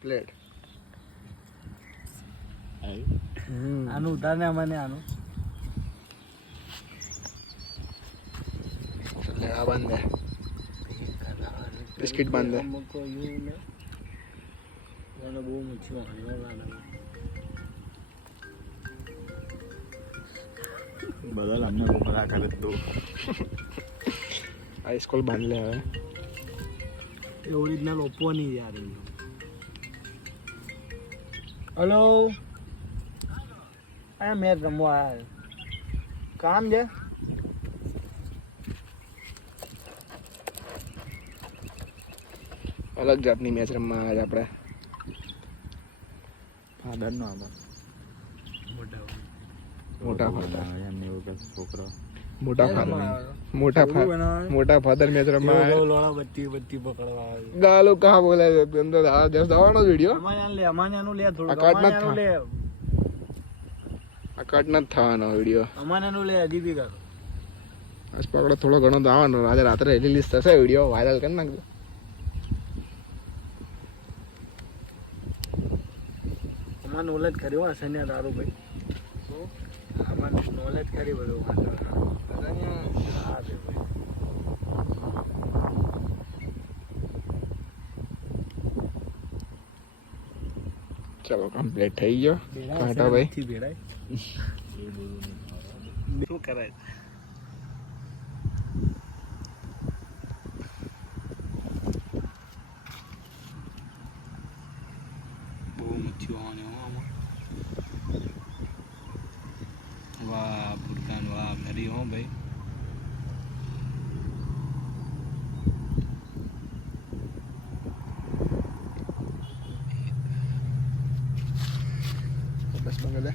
plate આનું ઉતારને મને આનું આ બાંધે બિસ્કિટ બાંધે બહુ મૂછ્યું બદલ અમને બધા કરે તો આ સ્કૂલ બાંધ લે હવે એ ઓરિજિનલ ઓપ્પો નહીં યાર હલો આ મેચ રમવા આવ્યા કામ છે અલગ જાતની મેચ રમવા આવ્યા આપણે ફાધર નો આભાર મોટા ફાધર એમને એવું કે છોકરો મોટા ફાધર મેચ રમવા આવ્યા લોડા બત્તી બત્તી પકડવા આવે ગાલો કહા બોલે અંદર આ જસ દવાનો વિડિયો અમાને લે થોડું આ કાટ ના થવાનો વિડિયો અમાને લે હજી બી કાઢો આજ પકડો થોડો ઘણો દાવાનો આજે રાત્રે રિલીઝ થશે વિડિયો વાયરલ કરી નાખજો અમાર નોલેજ કર્યો હશે ને દારૂ ભાઈ અમાર નોલેજ કરી બધું હા ભાઈ ચલો કમ્પ્લીટ થઈ ગયો કાંટા ભાઈ શું કરાય બહુ મચ્છીઓ આમાં વાહ ભૂરકાન વાહ મેરી હો ભાઈ બસ બંગલે